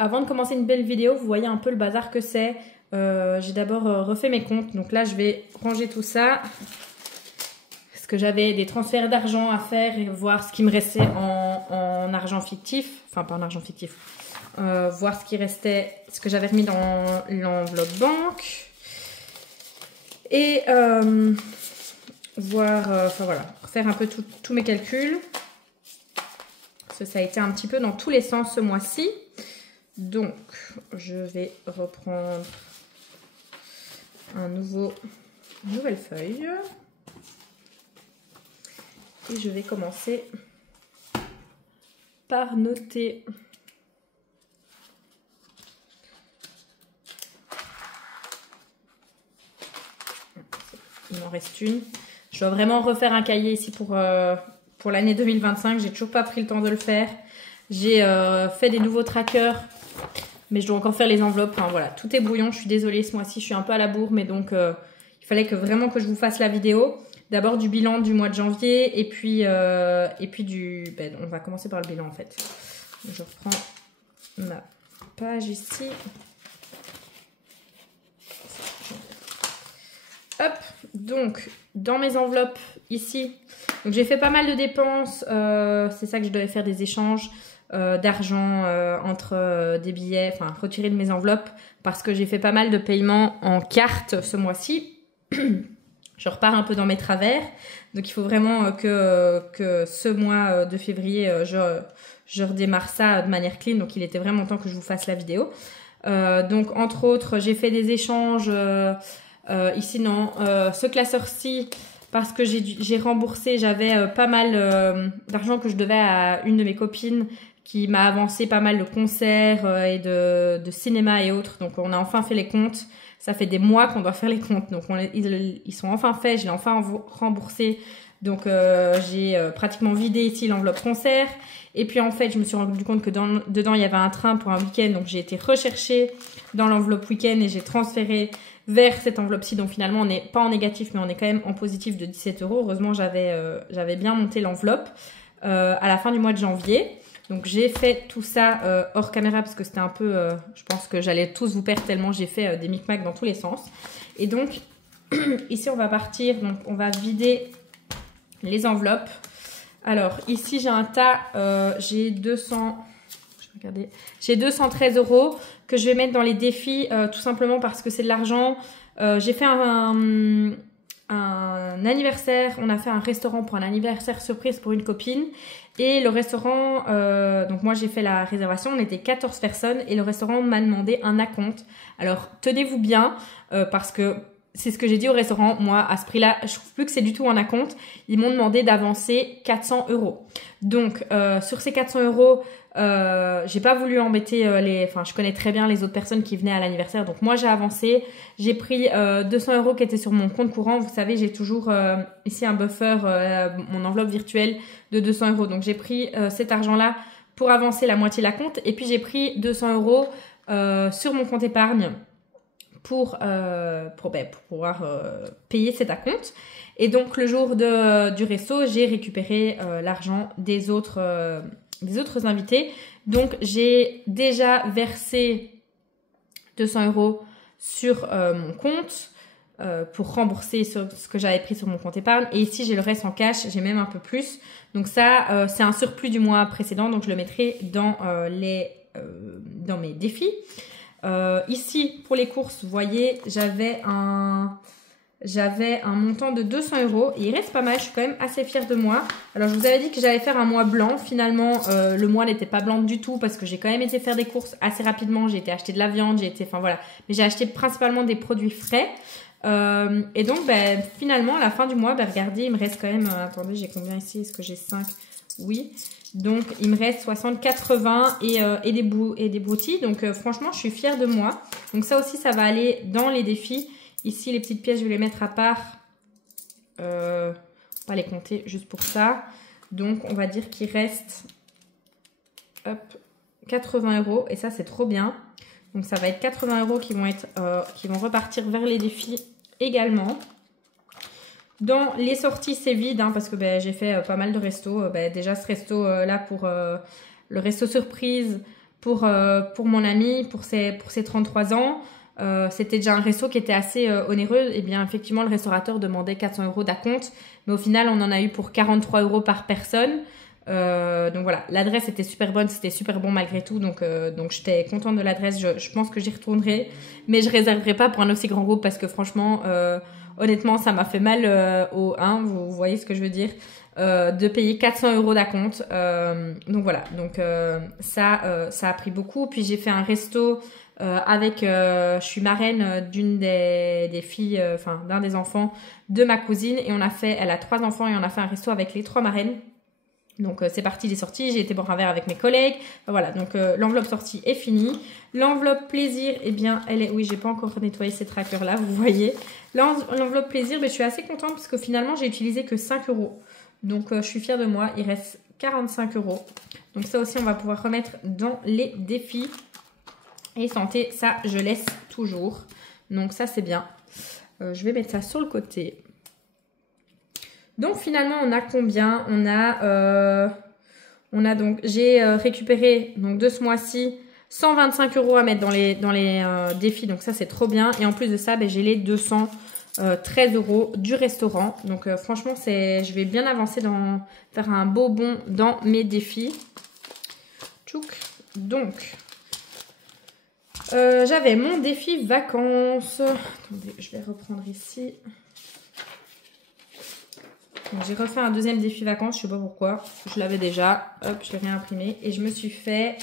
avant de commencer une belle vidéo, vous voyez un peu le bazar que c'est. J'ai d'abord refait mes comptes. Donc là, je vais ranger tout ça. Parce que j'avais des transferts d'argent à faire et voir ce qui me restait en argent fictif. Enfin, pas en argent fictif. Voir ce qui restait, ce que j'avais remis dans l'enveloppe banque. Et voir, enfin voilà, faire un peu tous mes calculs. Parce que ça a été un petit peu dans tous les sens ce mois-ci. Donc, je vais reprendre une nouvelle feuille. Et je vais commencer par noter. Il m'en reste une. Je dois vraiment refaire un cahier ici pour l'année 2025. J'ai toujours pas pris le temps de le faire. J'ai fait des nouveaux trackers, mais je dois encore faire les enveloppes. Enfin voilà, tout est brouillon. Je suis désolée, ce mois-ci, je suis un peu à la bourre, mais donc il fallait vraiment que je vous fasse la vidéo. D'abord du bilan du mois de janvier et puis on va commencer par le bilan en fait. Je reprends ma page ici. Hop, donc dans mes enveloppes ici, donc j'ai fait pas mal de dépenses, c'est ça que je devais faire des échanges d'argent entre des billets, enfin retirer de mes enveloppes parce que j'ai fait pas mal de paiements en carte ce mois-ci. Je repars un peu dans mes travers, donc il faut vraiment que ce mois de février, je redémarre ça de manière clean, donc il était vraiment temps que je vous fasse la vidéo. Donc entre autres, j'ai fait des échanges... ici non, ce classeur-ci parce que j'ai remboursé, j'avais pas mal d'argent que je devais à une de mes copines qui m'a avancé pas mal de concerts et de cinéma et autres, donc on a enfin fait les comptes. Ça fait des mois qu'on doit faire les comptes, donc ils sont enfin faits, je l'ai enfin remboursé, donc j'ai pratiquement vidé ici l'enveloppe concert. Et puis en fait je me suis rendu compte que dedans il y avait un train pour un week-end, donc j'ai été rechercher dans l'enveloppe week-end et j'ai transféré vers cette enveloppe-ci. Donc finalement on n'est pas en négatif, mais on est quand même en positif de 17 €. Heureusement j'avais bien monté l'enveloppe à la fin du mois de janvier. Donc j'ai fait tout ça hors caméra parce que c'était un peu, je pense que j'allais tous vous perdre tellement j'ai fait des micmacs dans tous les sens. Et donc ici on va partir, donc on va vider les enveloppes. Alors ici j'ai un tas, j'ai 213 € que je vais mettre dans les défis tout simplement parce que c'est de l'argent. J'ai fait un anniversaire, on a fait un restaurant pour un anniversaire surprise pour une copine. Et le restaurant, donc moi j'ai fait la réservation, on était 14 personnes et le restaurant m'a demandé un acompte. Alors tenez-vous bien parce que c'est ce que j'ai dit au restaurant. Moi à ce prix-là, je trouve plus que c'est du tout un acompte. Ils m'ont demandé d'avancer 400 €. Donc sur ces 400 €, j'ai pas voulu embêter enfin je connais très bien les autres personnes qui venaient à l'anniversaire, donc moi j'ai avancé, j'ai pris 200 € qui étaient sur mon compte courant. Vous savez j'ai toujours ici un buffer, mon enveloppe virtuelle de 200 €, donc j'ai pris cet argent là pour avancer la moitié de la compte, et puis j'ai pris 200 € sur mon compte épargne pour pouvoir payer cet acompte. Et donc le jour du resto j'ai récupéré l'argent des autres invités. Donc j'ai déjà versé 200 € sur mon compte pour rembourser ce que j'avais pris sur mon compte épargne. Et ici j'ai le reste en cash, j'ai même un peu plus. Donc ça c'est un surplus du mois précédent, donc je le mettrai dans mes défis. Ici pour les courses, vous voyez, j'avais un montant de 200 € et il reste pas mal, je suis quand même assez fière de moi. Alors je vous avais dit que j'allais faire un mois blanc, finalement le mois n'était pas blanc du tout parce que j'ai quand même été faire des courses assez rapidement, j'ai été acheter de la viande, enfin voilà, mais j'ai acheté principalement des produits frais. Et donc finalement à la fin du mois, regardez, il me reste quand même, attendez, j'ai combien ici, est-ce que j'ai 5? Oui, donc il me reste 60-80 et des broutilles, donc franchement je suis fière de moi. Donc ça aussi ça va aller dans les défis. Ici, les petites pièces, je vais les mettre à part. On va les compter juste pour ça. Donc, on va dire qu'il reste 80 €. Et ça, c'est trop bien. Donc, ça va être 80 € qui vont repartir vers les défis également. Dans les sorties, c'est vide parce que j'ai fait pas mal de restos. Déjà, ce resto-là pour le resto surprise pour mon ami, pour ses 33 ans. C'était déjà un resto qui était assez onéreux. Et bien, effectivement, le restaurateur demandait 400 € d'acompte. Mais au final, on en a eu pour 43 € par personne. Donc voilà, l'adresse était super bonne, c'était super bon malgré tout. Donc j'étais contente de l'adresse. Je pense que j'y retournerai. Mais je réserverai pas pour un aussi grand groupe parce que franchement, honnêtement, ça m'a fait mal au 1. Vous voyez ce que je veux dire, de payer 400 € d'acompte. Donc voilà, ça a pris beaucoup. Puis j'ai fait un resto je suis marraine d'une des filles, enfin d'un des enfants de ma cousine, et elle a 3 enfants et on a fait un resto avec les 3 marraines. Donc c'est parti, il est sorti, j'ai été boire un verre avec mes collègues. Voilà, donc l'enveloppe sortie est finie. L'enveloppe plaisir, eh bien, elle est... Oui, j'ai pas encore nettoyé ces trackers là, vous voyez. L'enveloppe plaisir, mais je suis assez contente parce que finalement, j'ai utilisé que 5 €. Donc je suis fière de moi, il reste 45 €. Donc ça aussi, on va pouvoir remettre dans les défis. Et santé, ça, je laisse toujours. Donc ça, c'est bien. Je vais mettre ça sur le côté. Donc finalement, on a combien? On a donc, j'ai récupéré donc de ce mois-ci 125 € à mettre dans les défis. Donc ça, c'est trop bien. Et en plus de ça, ben, j'ai les 213 € du restaurant. Donc franchement, je vais bien avancer dans faire un beau bond dans mes défis. Tchouk. Donc, j'avais mon défi vacances. Attendez, je vais reprendre ici. J'ai refait un deuxième défi vacances, je sais pas pourquoi. Je l'avais déjà. Hop, je l'ai réimprimé. Et je me suis fait...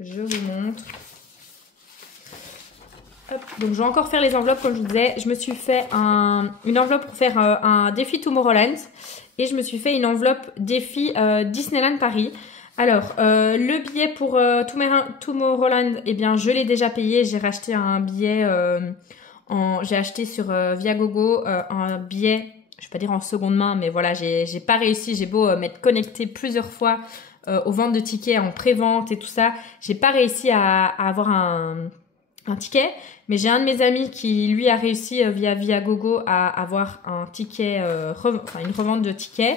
Je vous montre. Hop. Donc, je vais encore faire les enveloppes, comme je vous disais. Je me suis fait une enveloppe pour faire un défi Tomorrowland. Et je me suis fait une enveloppe défi Disneyland Paris. Alors, le billet pour Tomorrowland, eh bien, je l'ai déjà payé. J'ai racheté un billet... j'ai acheté sur Viagogo un billet... Je vais pas dire en seconde main, mais voilà, j'ai pas réussi. J'ai beau m'être connectée plusieurs fois aux ventes de tickets en pré-vente et tout ça. J'ai pas réussi à avoir un ticket. Mais j'ai un de mes amis qui, lui, a réussi via Viagogo à avoir un ticket, une revente de tickets.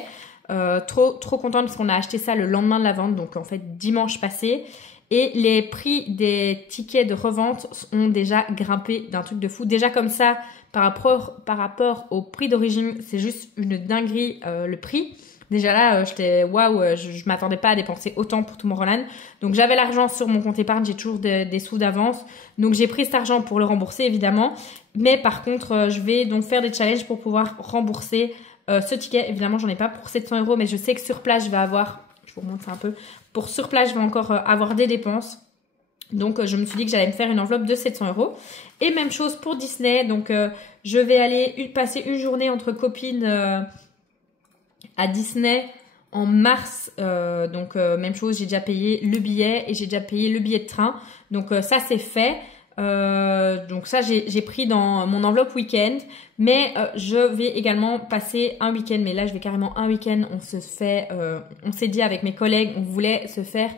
Trop contente parce qu'on a acheté ça le lendemain de la vente, donc en fait dimanche passé. Et les prix des tickets de revente ont déjà grimpé d'un truc de fou. Déjà comme ça, par rapport au prix d'origine, c'est juste une dinguerie le prix. Déjà là, j'étais waouh, je m'attendais pas à dépenser autant pour Tomorrowland. Donc j'avais l'argent sur mon compte épargne, j'ai toujours des sous d'avance. Donc j'ai pris cet argent pour le rembourser évidemment. Mais par contre, je vais donc faire des challenges pour pouvoir rembourser ce ticket. Évidemment, j'en ai pas pour 700 €, mais je sais que sur place, je vais avoir... Je vous remonte ça un peu. Pour sur place, je vais encore avoir des dépenses. Donc, je me suis dit que j'allais me faire une enveloppe de 700 €. Et même chose pour Disney. Donc, je vais aller passer une journée entre copines à Disney en mars. Même chose, j'ai déjà payé le billet et j'ai déjà payé le billet de train. Donc, ça, c'est fait. Donc ça, j'ai pris dans mon enveloppe week-end. Mais je vais également passer un week-end. Mais là, je vais carrément un week-end. On s'est dit avec mes collègues, on voulait se faire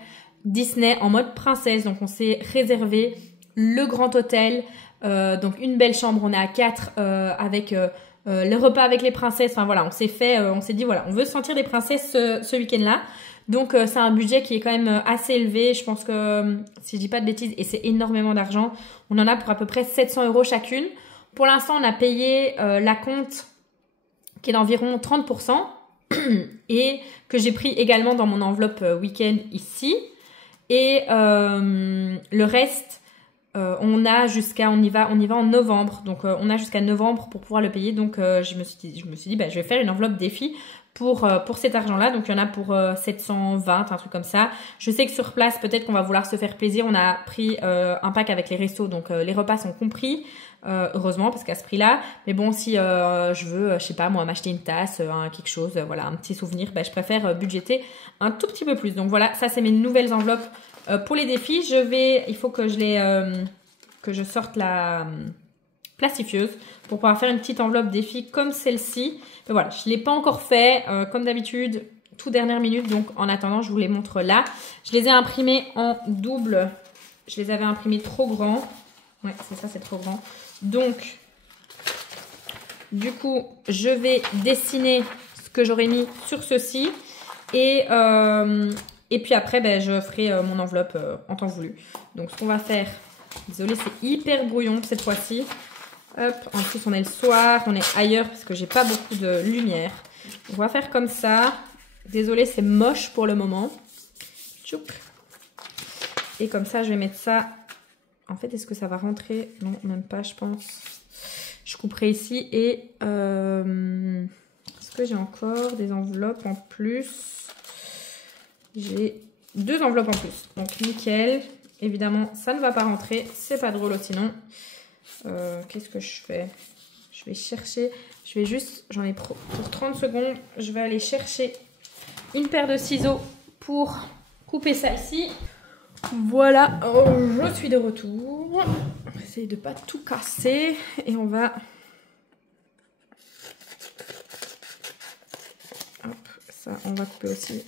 Disney en mode princesse. Donc, on s'est réservé le grand hôtel. Donc, une belle chambre. On est à 4 avec le repas avec les princesses. Enfin, voilà, on s'est dit, voilà, on veut se sentir des princesses ce week-end-là. Donc, c'est un budget qui est quand même assez élevé. Je pense que, si je dis pas de bêtises, et c'est énormément d'argent, on en a pour à peu près 700 € chacune. Pour l'instant, on a payé l'acompte qui est d'environ 30% et que j'ai pris également dans mon enveloppe week-end ici. Et le reste, on y va en novembre. Donc, on a jusqu'à novembre pour pouvoir le payer. Donc, je me suis dit, bah, je vais faire une enveloppe défi pour cet argent-là. Donc, il y en a pour 720, un truc comme ça. Je sais que sur place, peut-être qu'on va vouloir se faire plaisir. On a pris un pack avec les restos, donc les repas sont compris. Heureusement, parce qu'à ce prix-là. Mais bon, si je veux, je sais pas, moi, m'acheter une tasse, quelque chose, voilà, un petit souvenir, bah, je préfère budgéter un tout petit peu plus. Donc voilà, ça, c'est mes nouvelles enveloppes pour les défis. Il faut que que je sorte la plastifieuse pour pouvoir faire une petite enveloppe défi comme celle-ci. Mais voilà, je ne l'ai pas encore fait, comme d'habitude, tout dernière minute. Donc, en attendant, je vous les montre là. Je les ai imprimés en double. Je les avais imprimés trop grands. Ouais, c'est ça, c'est trop grand. Donc, du coup, je vais dessiner ce que j'aurais mis sur ceci. Et Et puis après, ben, je ferai mon enveloppe en temps voulu. Donc ce qu'on va faire, désolée, c'est hyper brouillon cette fois-ci. Hop, en plus on est le soir, on est ailleurs parce que j'ai pas beaucoup de lumière. On va faire comme ça. Désolée, c'est moche pour le moment. Tchoup. Et comme ça, je vais mettre ça. En fait, est-ce que ça va rentrer? Non, même pas, je pense. Je couperai ici. Et est-ce que j'ai encore des enveloppes en plus? J'ai 2 enveloppes en plus. Donc, nickel. Évidemment, ça ne va pas rentrer. C'est pas drôle sinon. Qu'est-ce que je fais? Je vais chercher. Je vais juste... J'en ai pour 30 secondes. Je vais aller chercher une paire de ciseaux pour couper ça ici. Voilà, je suis de retour. On va essayer de ne pas tout casser. Et on va... Hop, ça, on va couper aussi.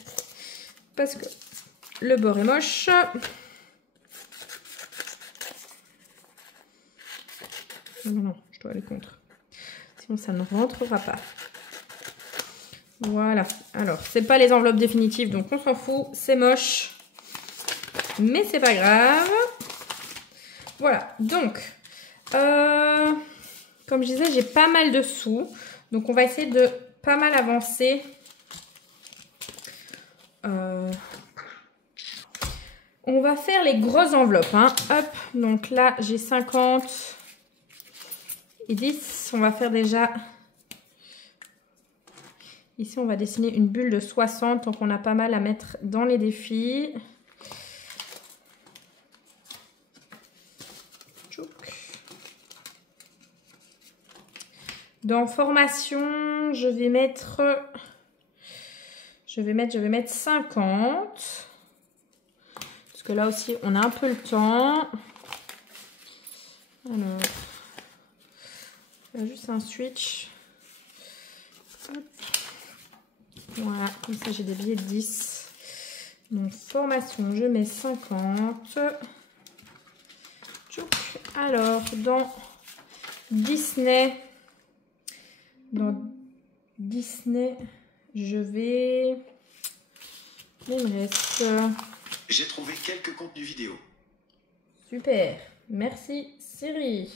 Parce que le bord est moche. Non, je dois aller contre. Sinon, ça ne rentrera pas. Voilà. Alors, c'est pas les enveloppes définitives, donc on s'en fout. C'est moche. Mais c'est pas grave. Voilà. Donc, comme je disais, j'ai pas mal de sous. Donc, on va essayer de pas mal avancer. On va faire les grosses enveloppes. Hein. Hop. Donc là, j'ai 50 et 10. On va faire déjà... Ici, on va dessiner une bulle de 60. Donc, on a pas mal à mettre dans les défis. Dans formation, je vais mettre 50. Parce que là aussi, on a un peu le temps. Alors, là, juste un switch. Hop. Voilà, comme ça j'ai des billets de 10. Donc formation, je mets 50. Alors, dans Disney, je vais... Il me reste... J'ai trouvé quelques contenus vidéo. Super, merci Siri.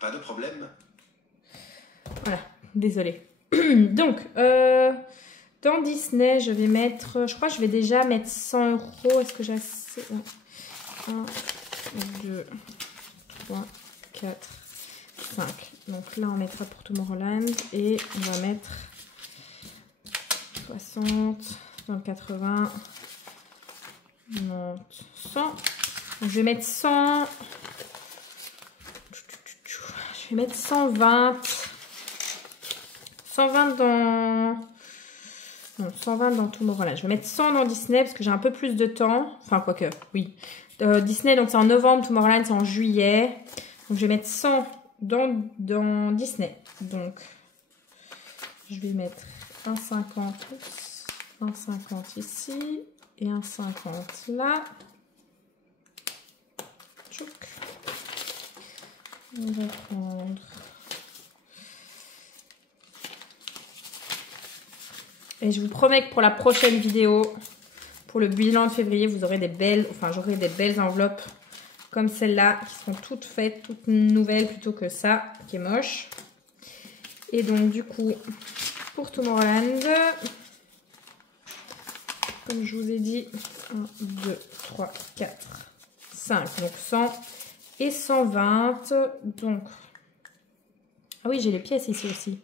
Pas de problème. Voilà, désolée. Donc, dans Disney, je vais mettre... Je crois que je vais déjà mettre 100 €. Est-ce que j'ai assez... 1, 2, 3, 4, 5. Donc là, on mettra pour Tomorrowland. Et on va mettre 60, dans 80, 90, 100. Donc, je vais mettre 100. Je vais mettre 120. 120 dans... Non, 120 dans Tomorrowland. Je vais mettre 100 dans Disney parce que j'ai un peu plus de temps. Enfin, quoique, oui. Disney, donc c'est en novembre. Tomorrowland, c'est en juillet. Donc, je vais mettre 100 dans Disney. Donc, je vais mettre un 50 ici et un 50 là. Tchouk. On va prendre... Et je vous promets que pour la prochaine vidéo, pour le bilan de février, vous aurez des belles, j'aurai des belles enveloppes comme celle-là, qui seront toutes faites, toutes nouvelles, plutôt que ça, qui est moche. Et donc, du coup, pour Tomorrowland, comme je vous ai dit, 1, 2, 3, 4, 5, donc 100 et 120. Donc, ah oui, j'ai les pièces ici aussi.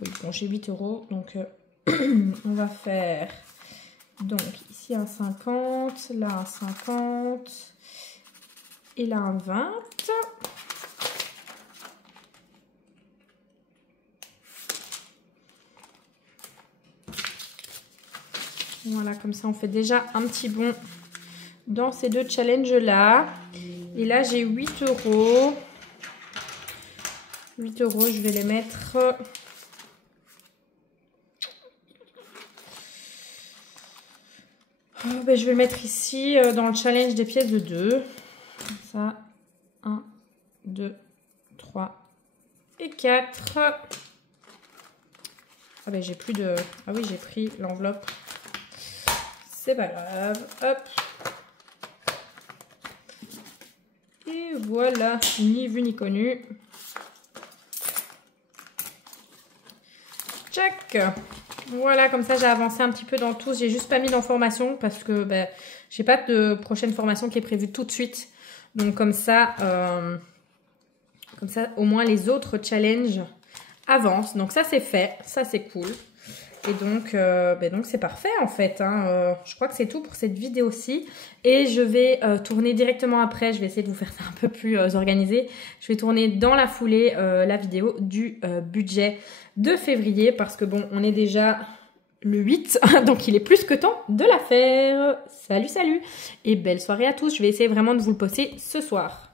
Oui, bon, j'ai 8 €, donc on va faire, donc ici un 50, là un 50, et là un 20. Voilà, comme ça on fait déjà un petit bond dans ces deux challenges-là. Et là j'ai 8 €. 8 €, je vais les mettre... Ben, je vais le mettre ici dans le challenge des pièces de 2. Comme ça, 1, 2, 3 et 4. Ah ben j'ai plus de... Ah oui, j'ai pris l'enveloppe. C'est pas grave. Hop. Et voilà, ni vu ni connu. Check. Voilà, comme ça j'ai avancé un petit peu dans tout. J'ai juste pas mis d'informations parce que ben, j'ai pas de prochaine formation qui est prévue tout de suite. Donc comme ça au moins les autres challenges avancent. Donc ça c'est fait, ça c'est cool. Et donc c'est parfait en fait. Hein. Je crois que c'est tout pour cette vidéo-ci. Et je vais tourner directement après. Je vais essayer de vous faire ça un peu plus organisé. Je vais tourner dans la foulée la vidéo du budget de février. Parce que bon, on est déjà le 8. Donc il est plus que temps de la faire. Salut, salut. Et belle soirée à tous. Je vais essayer vraiment de vous le poster ce soir.